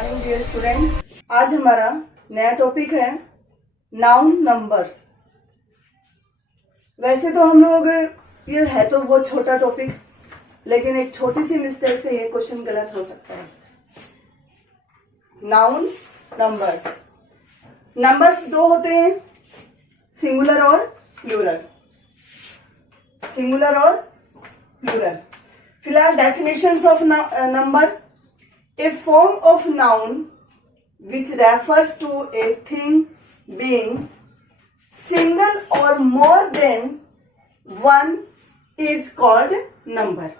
Morning dear students. आज हमारा नया टॉपिक है नाउन नंबर्स। वैसे तो हम लोग ये है तो बहुत छोटा टॉपिक, लेकिन एक छोटी सी मिस्टेक से ये क्वेश्चन गलत हो सकता है। नाउन नंबर्स, नंबर्स दो होते हैं, सिंगुलर और प्लूरल। सिंगुलर और प्लूरल। फिलहाल definitions of number: a form of noun which refers to a thing being single or more than one is called number.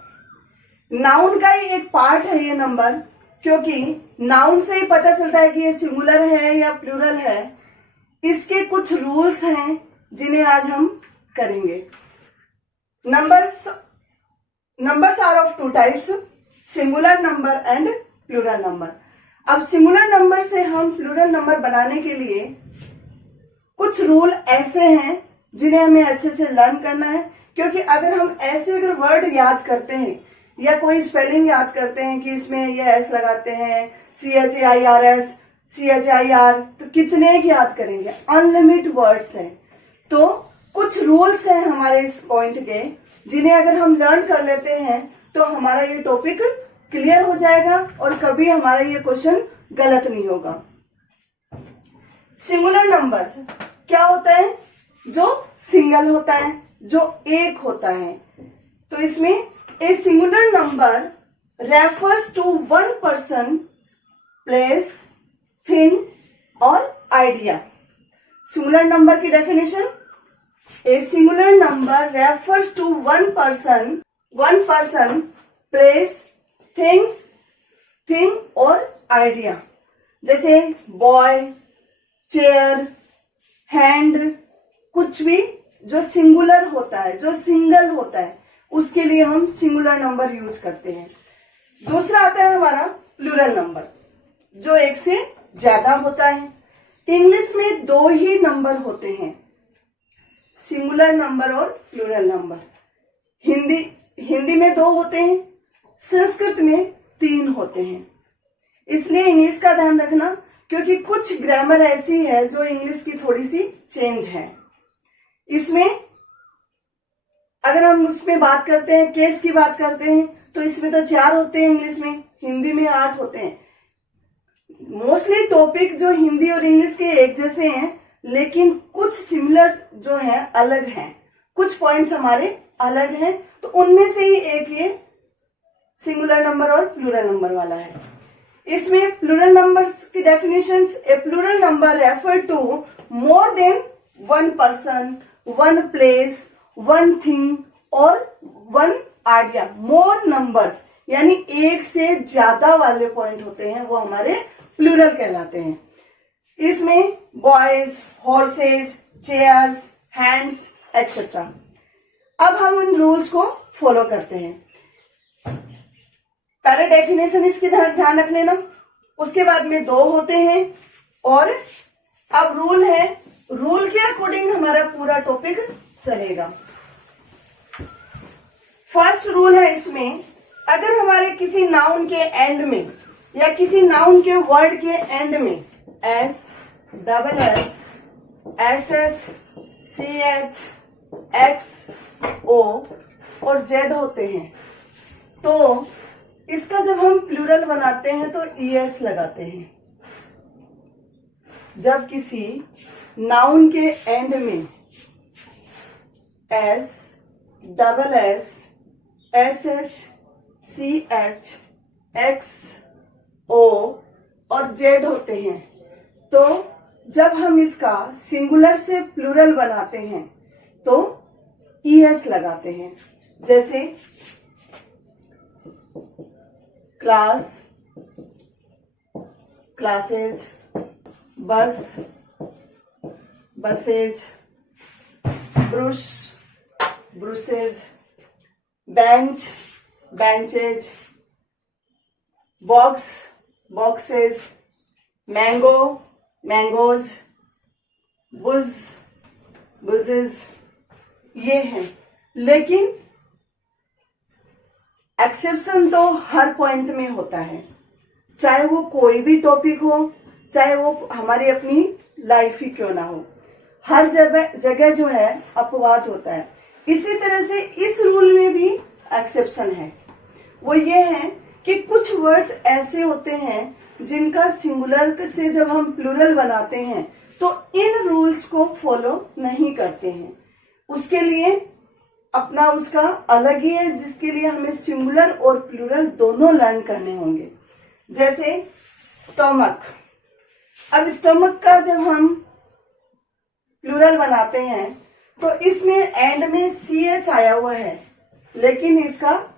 Noun का ही एक पार्ट है ये नंबर, क्योंकि नाउन से ही पता चलता है कि ये सिंगुलर है या प्लूरल है। इसके कुछ रूल्स हैं जिन्हें आज हम करेंगे। Numbers are of two types, singular number and plural number. अब सिंगुलर नंबर से हम प्लूरल नंबर बनाने के लिए कुछ रूल ऐसे हैं जिन्हें हमें अच्छे से लर्न करना है, क्योंकि अगर हम ऐसे अगर वर्ड याद करते हैं या कोई स्पेलिंग याद करते हैं कि इसमें ये एस लगाते हैं, CHAIRS, CHIR, तो कितने याद करेंगे? अनलिमिटेड वर्ड्स हैं। तो कुछ रूल्स हैं हमारे इस पॉइंट के, जिन्हें अगर हम लर्न कर लेते हैं तो हमारा ये टॉपिक क्लियर हो जाएगा और कभी हमारा ये क्वेश्चन गलत नहीं होगा। सिंगुलर नंबर क्या होता है? जो सिंगल होता है, जो एक होता है। तो इसमें a singular number refers to one person, place, thing और आइडिया। सिंगुलर नंबर की definition: a singular number refers to one person, place, thing और आइडिया। जैसे बॉय, चेयर, हैंड, कुछ भी जो सिंगुलर होता है, जो सिंगल होता है, उसके लिए हम सिंगुलर नंबर यूज करते हैं। दूसरा आता है हमारा प्लूरल नंबर, जो एक से ज्यादा होता है। इंग्लिश में दो ही नंबर होते हैं, सिंगुलर नंबर और प्लूरल नंबर। हिंदी में दो होते हैं, संस्कृत में 3 होते हैं। इसलिए इंग्लिश का ध्यान रखना, क्योंकि कुछ ग्रामर ऐसी है जो इंग्लिश की थोड़ी सी चेंज है। इसमें अगर हम उसमें बात करते हैं, केस की बात करते हैं, तो इसमें तो 4 होते हैं इंग्लिश में, हिंदी में 8 होते हैं। मोस्टली टॉपिक जो हिंदी और इंग्लिश के एक जैसे हैं, लेकिन कुछ सिमिलर जो है अलग हैं, कुछ पॉइंट्स हमारे अलग हैं। तो उनमें से ही एक ये सिंगुलर नंबर और प्लूरल नंबर वाला है। इसमें प्लूरल नंबर्स की definitions: a plural number refer to more than one person, one place, one thing और वन आइडिया। मोर नंबर्स यानी एक से ज्यादा वाले पॉइंट होते हैं, वो हमारे प्लूरल कहलाते हैं। इसमें boys, horses, chairs, hands etcetera. अब हम इन रूल्स को फॉलो करते हैं। पहले डेफिनेशन इसकी ध्यान रख लेना, उसके बाद में 2 होते हैं और अब रूल है, रूल के अकॉर्डिंग हमारा पूरा टॉपिक चलेगा। फर्स्ट रूल है इसमें, अगर हमारे किसी नाउन के एंड में या किसी नाउन के वर्ड के एंड में S, SS, SH, CH, X, O और Z होते हैं, तो इसका जब हम प्लूरल बनाते हैं तो ES लगाते हैं। जब किसी नाउन के एंड में S, SS, SH, CH, X, O और Z होते हैं, तो जब हम इसका सिंगुलर से प्लूरल बनाते हैं तो ES लगाते हैं। जैसे class, classes, bus, buses, brush, brushes, bench, benches, box, boxes, mango, mangoes, buzz, buzzes, ये हैं। लेकिन एक्सेप्शन तो हर पॉइंट में होता है। चाहे वो कोई भी टॉपिक हो, चाहे वो हमारी अपनी लाइफ ही क्यों ना हो, हर जगह जो है अपवाद होता है। इसी तरह से इस रूल में भी एक्सेप्शन है। वो ये है कि कुछ वर्ड्स ऐसे होते हैं जिनका सिंगुलर से जब हम प्लूरल बनाते हैं तो इन रूल्स को फॉलो नहीं करते हैं। उसके लिए अपना उसका अलग ही है, जिसके लिए हमें सिंगुलर और प्लूरल दोनों लर्न करने होंगे। जैसे स्टमक। अब स्टमक का जब हम प्लूरल बनाते हैं तो इसमें एंड में CH आया हुआ है, लेकिन इसका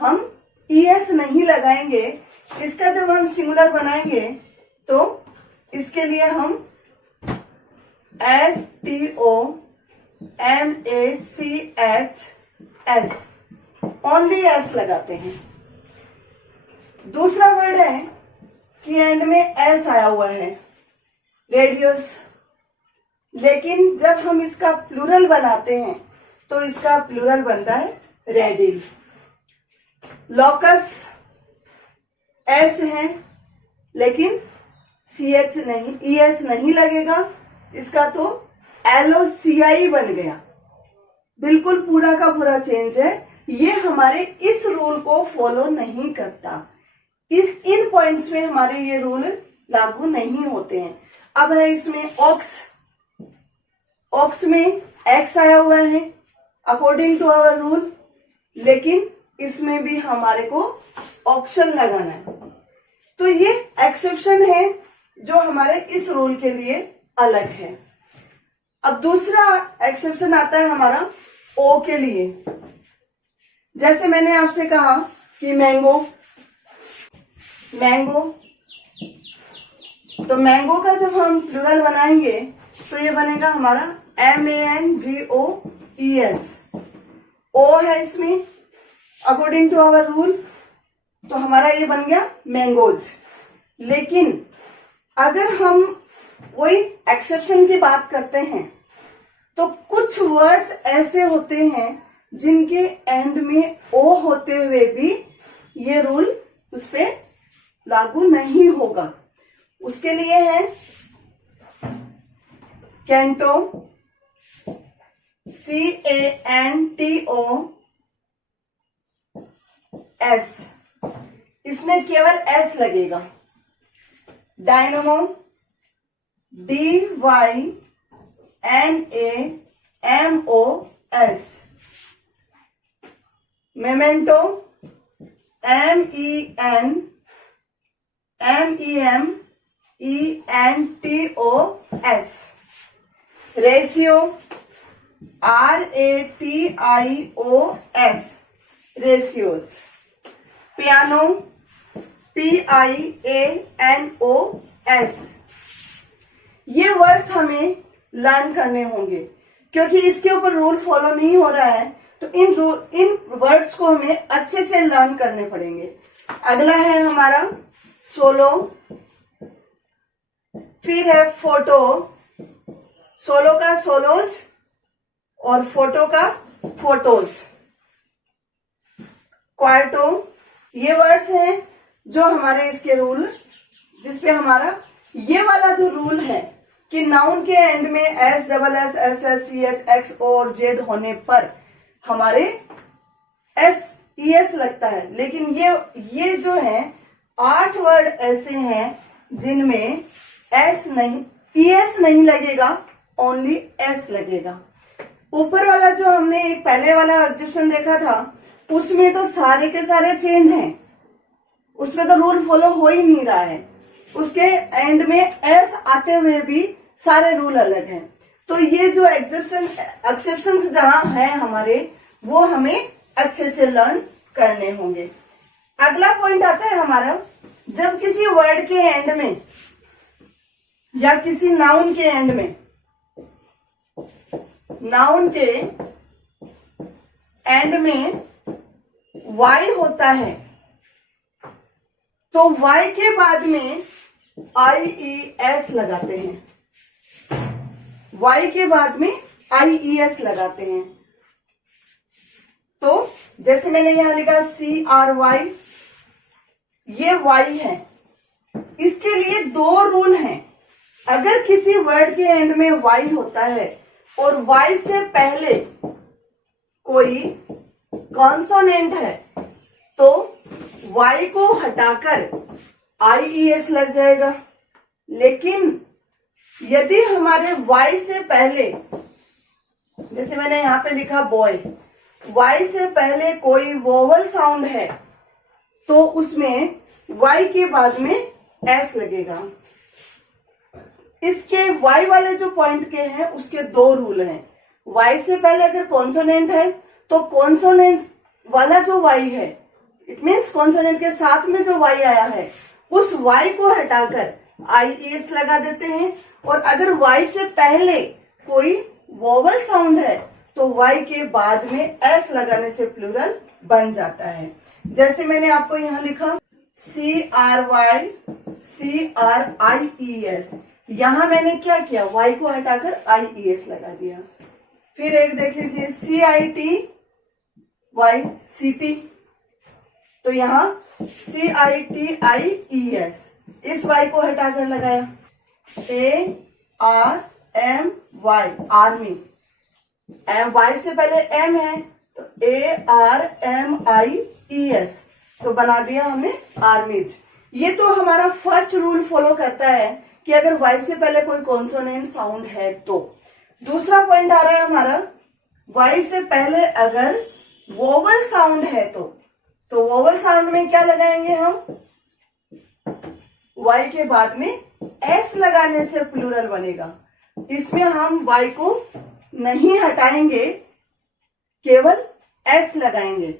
हम ES नहीं लगाएंगे। इसका जब हम सिंगुलर बनाएंगे तो इसके लिए हम STOMACHS ओनली S लगाते हैं। दूसरा वर्ड है कि एंड में S आया हुआ है, रेडियस, लेकिन जब हम इसका प्लूरल बनाते हैं तो इसका प्लूरल बनता है रेडिल। लॉकस S है, लेकिन CH नहीं, ES नहीं लगेगा, इसका तो LOCI बन गया। बिल्कुल पूरा का पूरा चेंज है। ये हमारे इस रूल को फॉलो नहीं करता। इन पॉइंट्स में हमारे ये रूल लागू नहीं होते हैं। अब है इसमें ऑक्स। ऑक्स में X आया हुआ है अकॉर्डिंग टू आवर रूल, लेकिन इसमें भी हमारे को ऑप्शन लगाना है। तो ये एक्सेप्शन है जो हमारे इस रूल के लिए अलग है। अब दूसरा एक्सेप्शन आता है हमारा O के लिए। जैसे मैंने आपसे कहा कि मैंगो, तो मैंगो का जब हम प्लूरल बनाएंगे तो ये बनेगा हमारा MANGOES। O है इसमें अकॉर्डिंग टू आवर रूल, तो हमारा ये बन गया मैंगोज। लेकिन अगर हम वही एक्सेप्शन की बात करते हैं तो कुछ वर्ड्स ऐसे होते हैं जिनके एंड में O होते हुए भी ये रूल उस पे लागू नहीं होगा। उसके लिए है कैंटो, CANTOS, इसमें केवल S लगेगा। Dynamo, DYNAMOS, memento, MEMENTOS, ratio, RATIOS, ratios, piano, PIANOS। ये वर्ड्स हमें लर्न करने होंगे, क्योंकि इसके ऊपर रूल फॉलो नहीं हो रहा है, तो इन वर्ड्स को हमें अच्छे से लर्न करने पड़ेंगे। अगला है हमारा सोलो, फिर है फोटो, सोलो का सोलोज और फोटो का फोटोज। क्वार्टो, ये वर्ड्स हैं जो हमारे इसके रूल, जिसपे हमारा ये वाला जो रूल है कि नाउन के एंड में S, SS, SS, CH, X और Z होने पर हमारे ES लगता है। लेकिन ये जो है 8 वर्ड ऐसे हैं जिनमें ES नहीं लगेगा, ओनली S लगेगा। ऊपर वाला जो हमने एक पहले वाला एक्सेप्शन देखा था उसमें तो सारे के सारे चेंज हैं, उसमें तो रूल फॉलो हो ही नहीं रहा है। उसके एंड में S आते हुए भी सारे रूल अलग हैं। तो ये जो एक्सेप्शंस जहां हैं हमारे, वो हमें अच्छे से लर्न करने होंगे। अगला पॉइंट आता है हमारा, जब किसी वर्ड के एंड में या किसी नाउन के एंड में, नाउन के एंड में Y होता है, तो Y के बाद में IES लगाते हैं। Y के बाद में IES लगाते हैं। तो जैसे मैंने यहां लिखा CRY, ये Y है, इसके लिए दो रूल हैं। अगर किसी वर्ड के एंड में वाई होता है और वाई से पहले कोई कॉन्सोनेंट है तो वाई को हटाकर IES लग जाएगा। लेकिन यदि हमारे वाई से पहले, जैसे मैंने यहां पे लिखा बॉय, वाई से पहले कोई वोवल साउंड है तो उसमें वाई के बाद में एस लगेगा। इसके वाई वाले जो पॉइंट के हैं उसके दो रूल हैं। वाई से पहले अगर कॉन्सोनेंट है तो कॉन्सोनेंट वाला जो वाई है, इट मीन्स कॉन्सोनेंट के साथ में जो वाई आया है उस वाई को हटाकर IES लगा देते हैं। और अगर वाई से पहले कोई वोवल साउंड है तो वाई के बाद में एस लगाने से प्लूरल बन जाता है। जैसे मैंने आपको यहां लिखा CRY, यहां मैंने क्या किया, वाई को हटाकर IES लगा दिया। फिर एक देख लीजिए CITY, तो यहां CITIES, इस वाई को हटाकर लगाया ARMY, आर्मी, वाई से पहले एम है तो ARMIES, तो बना दिया हमने आर्मीज। ये तो हमारा फर्स्ट रूल फॉलो करता है कि अगर वाई से पहले कोई कॉन्सोनेंट साउंड है तो। दूसरा पॉइंट आ रहा है हमारा, वाई से पहले अगर वोवल साउंड है तो वोवल साउंड में क्या लगाएंगे हम, वाई के बाद में एस लगाने से प्लूरल बनेगा। इसमें हम वाई को नहीं हटाएंगे, केवल एस लगाएंगे।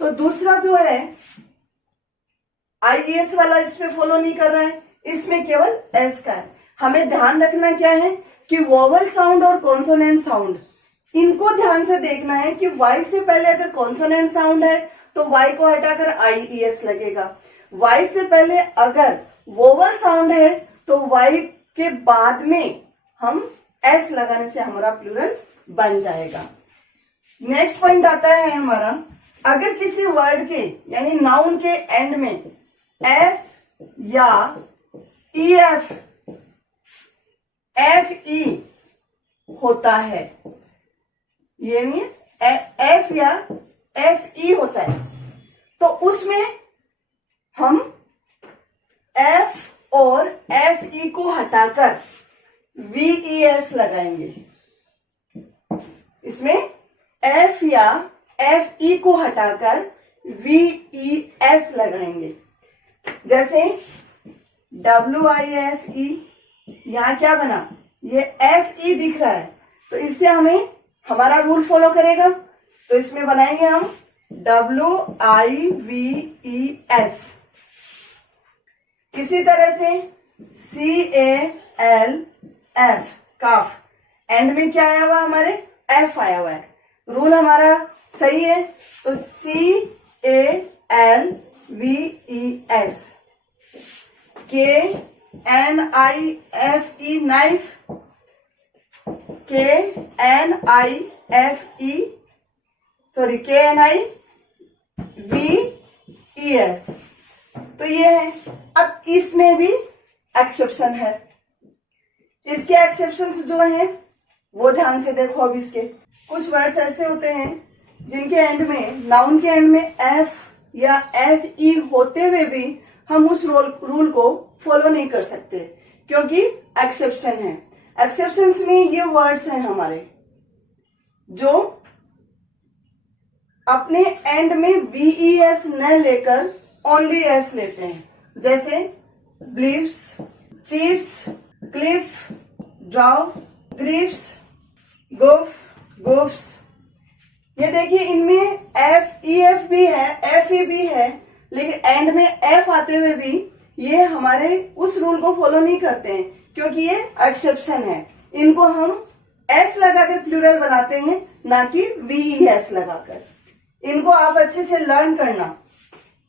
तो दूसरा जो है IES वाला इसमें फॉलो नहीं कर रहा है, इसमें केवल एस का है। हमें ध्यान रखना क्या है कि वोवल साउंड और कॉन्सोनेंट साउंड, इनको ध्यान से देखना है कि वाई से पहले अगर कॉन्सोनेंट साउंड है तो वाई को हटाकर IES लगेगा। वाई से पहले अगर वोवल साउंड है तो वाई के बाद में हम एस लगाने से हमारा प्लूरल बन जाएगा। नेक्स्ट पॉइंट आता है हमारा, अगर किसी वर्ड के यानी नाउन के एंड में F या EF, FE होता है, ये नहीं F या FE होता है, तो उसमें हम F और FE को हटाकर VES लगाएंगे। इसमें F या FE को हटाकर VES लगाएंगे। जैसे WIFE, यहां क्या बना, ये FE दिख रहा है तो इससे हमें हमारा रूल फॉलो करेगा, तो इसमें बनाएंगे हम WIVES। इसी तरह से CALF, काफ, एंड में क्या आया हुआ हमारे, F आया हुआ है, रूल हमारा सही है, तो CALVES। KNIFE, नाइफ, KNIVES, तो ये है। अब इसमें भी एक्सेप्शन है, इसके एक्सेप्शंस जो हैं वो ध्यान से देखो। अब इसके कुछ वर्ड्स ऐसे होते हैं जिनके एंड में, नाउन के एंड में F या FE होते हुए भी हम उस रूल को फॉलो नहीं कर सकते क्योंकि एक्सेप्शन है। एक्सेप्शंस में ये वर्ड्स हैं हमारे जो अपने एंड में VES न लेकर ओनली S लेते हैं, जैसे ब्लीफ्स, चीफ्स, क्लिफ, ड्राव, ग्रीफ्स, गोफ, गोफ्स। ये देखिए इनमें FEF भी है, FE भी है, लेकिन एंड में F आते हुए भी ये हमारे उस रूल को फॉलो नहीं करते हैं क्योंकि ये एक्सेप्शन है। इनको हम S लगाकर प्लूरल बनाते हैं, ना कि VES लगाकर। इनको आप अच्छे से लर्न करना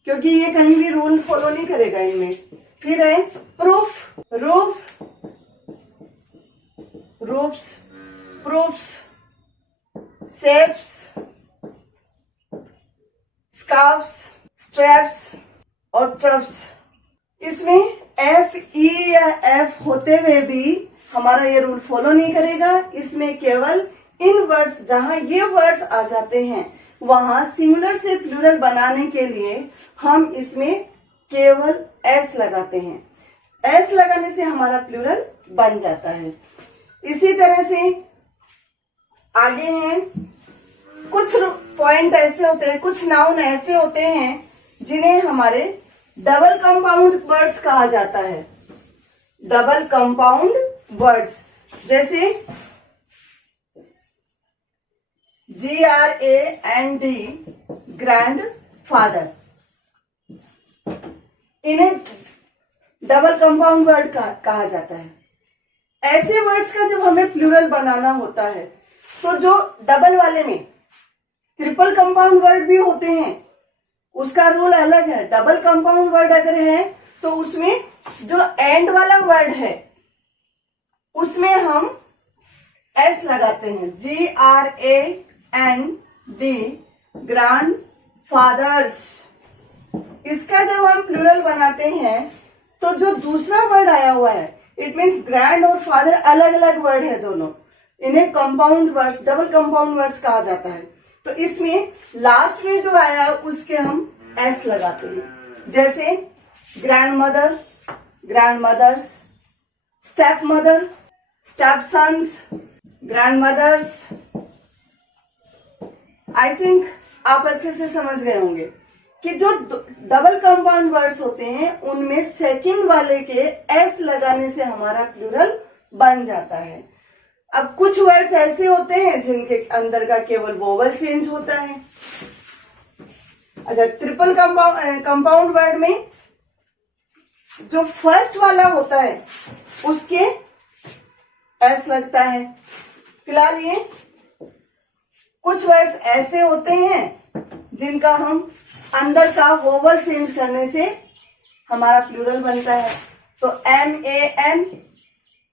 क्योंकि ये कहीं भी रूल फॉलो नहीं करेगा इनमें। फिर है proof, roof, roofs, proofs, safes, scarfs, straps और ट्रफ्स। इसमें एफ ई या एफ होते हुए भी हमारा ये रूल फॉलो नहीं करेगा। इसमें केवल इन वर्ड्स, जहां ये वर्ड्स आ जाते हैं वहां सिंगुलर से प्लूरल बनाने के लिए हम इसमें केवल एस लगाते हैं। एस लगाने से हमारा प्लूरल बन जाता है। इसी तरह से आगे हैं, कुछ पॉइंट ऐसे होते हैं, कुछ नाउन ऐसे होते हैं जिन्हें हमारे डबल कंपाउंड वर्ड्स कहा जाता है। डबल कंपाउंड वर्ड्स, जैसे GRAND, ग्रैंड फादर, इन्हें डबल कंपाउंड वर्ड कहा जाता है। ऐसे वर्ड्स का जब हमें प्लूरल बनाना होता है तो जो डबल वाले में ट्रिपल कंपाउंड वर्ड भी होते हैं, उसका रूल अलग है। डबल कंपाउंड वर्ड अगर है तो उसमें जो एंड वाला वर्ड है उसमें हम एस लगाते हैं। GRAND, grandfathers. इसका जब हम प्लूरल बनाते हैं तो जो दूसरा वर्ड आया हुआ है, इट मीन्स ग्रैंड और फादर अलग अलग वर्ड है दोनों, इन्हें compound words, double compound words कहा जाता है। तो इसमें लास्ट में जो आया उसके हम एस लगाते हैं। जैसे grandmother, grandmothers, stepmother, stepsons, grandmothers. I think आप अच्छे से समझ गए होंगे कि जो डबल कंपाउंड वर्ड्स होते हैं उनमें सेकंड वाले के एस लगाने से हमारा प्लूरल बन जाता है। अब कुछ वर्ड्स ऐसे होते हैं जिनके अंदर का केवल वोवल चेंज होता है। अच्छा, ट्रिपल कंपाउंड वर्ड में जो फर्स्ट वाला होता है उसके एस लगता है। फिलहाल ये कुछ वर्ड्स ऐसे होते हैं जिनका हम अंदर का वोवल चेंज करने से हमारा प्लूरल बनता है। तो MAN,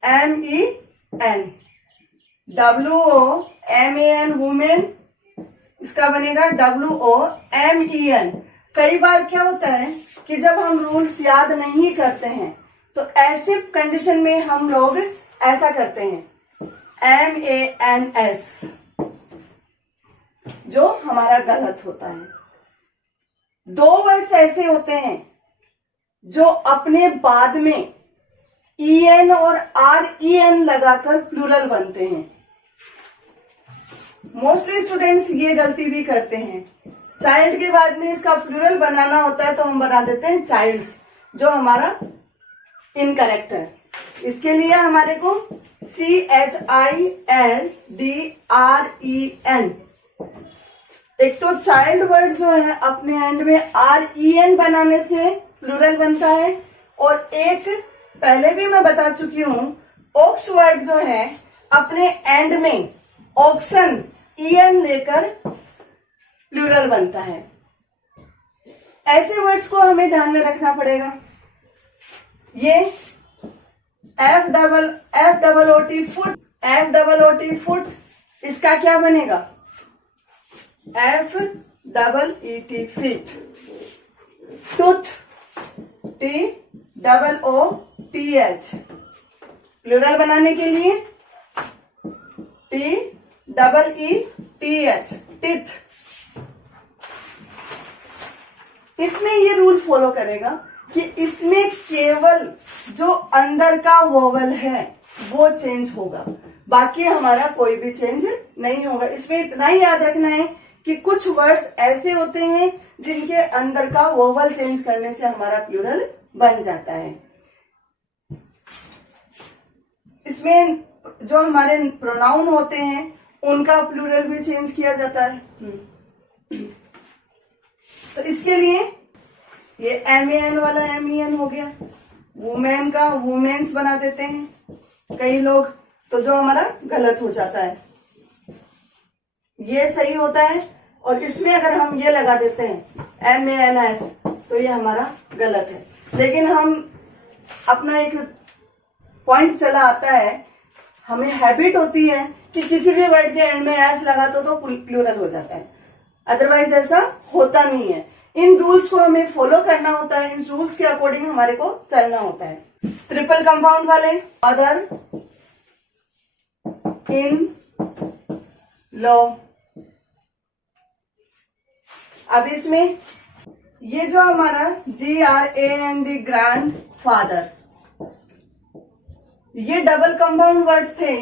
MEN, WOMAN वुमेन, इसका बनेगा WOMEN। कई बार क्या होता है कि जब हम रूल्स याद नहीं करते हैं तो ऐसे कंडीशन में हम लोग ऐसा करते हैं MANS, जो हमारा गलत होता है। दो वर्ड्स ऐसे होते हैं जो अपने बाद में EN और REN लगाकर प्लूरल बनते हैं। मोस्टली स्टूडेंट्स ये गलती भी करते हैं। चाइल्ड के बाद में इसका प्लूरल बनाना होता है तो हम बना देते हैं चाइल्ड्स, जो हमारा इनकरेक्ट है। इसके लिए हमारे को CHILDREN, एक तो चाइल्ड वर्ड जो है अपने एंड में REN बनाने से प्लूरल बनता है, और एक पहले भी मैं बता चुकी हूं ओक्स वर्ड जो है अपने एंड में ऑप्शन EN लेकर प्लूरल बनता है। ऐसे वर्ड्स को हमें ध्यान में रखना पड़ेगा। ये FOOT, FOOT, इसका क्या बनेगा? FEET, feet. Tooth, TOOTH, plural बनाने के लिए TEETH, टीथ। इसमें ये रूल फॉलो करेगा कि इसमें केवल जो अंदर का वोवल है वो चेंज होगा, बाकी हमारा कोई भी चेंज नहीं होगा। इसमें इतना ही याद रखना है कि कुछ वर्ड्स ऐसे होते हैं जिनके अंदर का वोवल चेंज करने से हमारा प्लूरल बन जाता है। इसमें जो हमारे प्रोनाउन होते हैं उनका प्लूरल भी चेंज किया जाता है। तो इसके लिए ये MAN वाला MEN हो गया, वुमेन का वुमेन्स बना देते हैं कई लोग, तो जो हमारा गलत हो जाता है। ये सही होता है, और इसमें अगर हम ये लगा देते हैं MANS तो ये हमारा गलत है। लेकिन हम अपना एक पॉइंट चला आता है, हमें हैबिट होती है कि किसी भी वर्ड के एंड में एस लगा तो प्लूरल हो जाता है, अदरवाइज ऐसा होता नहीं है। इन रूल्स को हमें फॉलो करना होता है, इन रूल्स के अकॉर्डिंग हमारे को चलना होता है। ट्रिपल कंपाउंड वाले फादर इन लॉ। अब इसमें ये जो हमारा GRAND ग्रैंड फादर, ये डबल कंपाउंड वर्ड्स थे।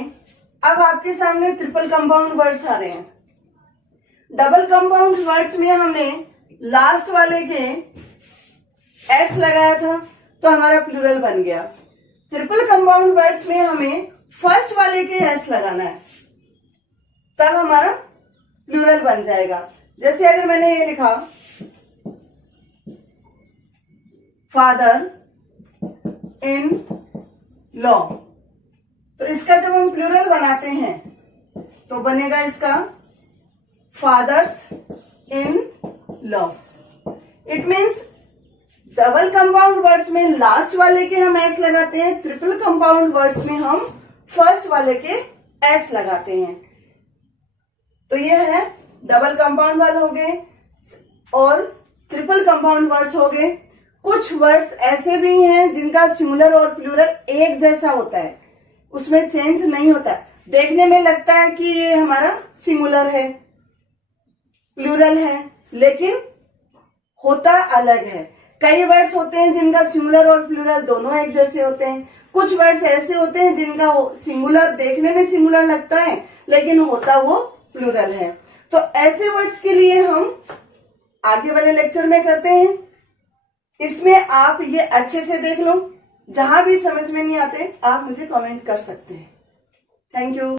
अब आपके सामने ट्रिपल कंपाउंड वर्ड्स आ रहे हैं। डबल कंपाउंड वर्ड्स में हमने लास्ट वाले के एस लगाया था तो हमारा प्लूरल बन गया। ट्रिपल कंपाउंड वर्ड्स में हमें फर्स्ट वाले के एस लगाना है, तब हमारा प्लूरल बन जाएगा। जैसे अगर मैंने ये लिखा फादर इन लॉ, तो इसका जब हम प्लूरल बनाते हैं तो बनेगा इसका fathers in law. It means double compound words में लास्ट वाले के हम एस लगाते हैं, ट्रिपल कंपाउंड वर्ड्स में हम फर्स्ट वाले के एस लगाते हैं। तो ये है डबल कंपाउंड वाले हो गए और ट्रिपल कंपाउंड वर्ड्स हो गए। कुछ वर्ड्स ऐसे भी हैं जिनका सिंगुलर और प्लूरल एक जैसा होता है, उसमें चेंज नहीं होता। देखने में लगता है कि ये हमारा सिंगुलर है, प्लूरल है, लेकिन होता अलग है। कई वर्ड्स होते हैं जिनका सिंगुलर और प्लूरल दोनों एक जैसे होते हैं। कुछ वर्ड्स ऐसे होते हैं जिनका सिंगुलर देखने में सिंगुलर लगता है लेकिन होता वो प्लूरल है। तो ऐसे वर्ड्स के लिए हम आगे वाले लेक्चर में करते हैं। इसमें आप ये अच्छे से देख लो, जहां भी समझ में नहीं आते आप मुझे कमेंट कर सकते हैं। Thank you.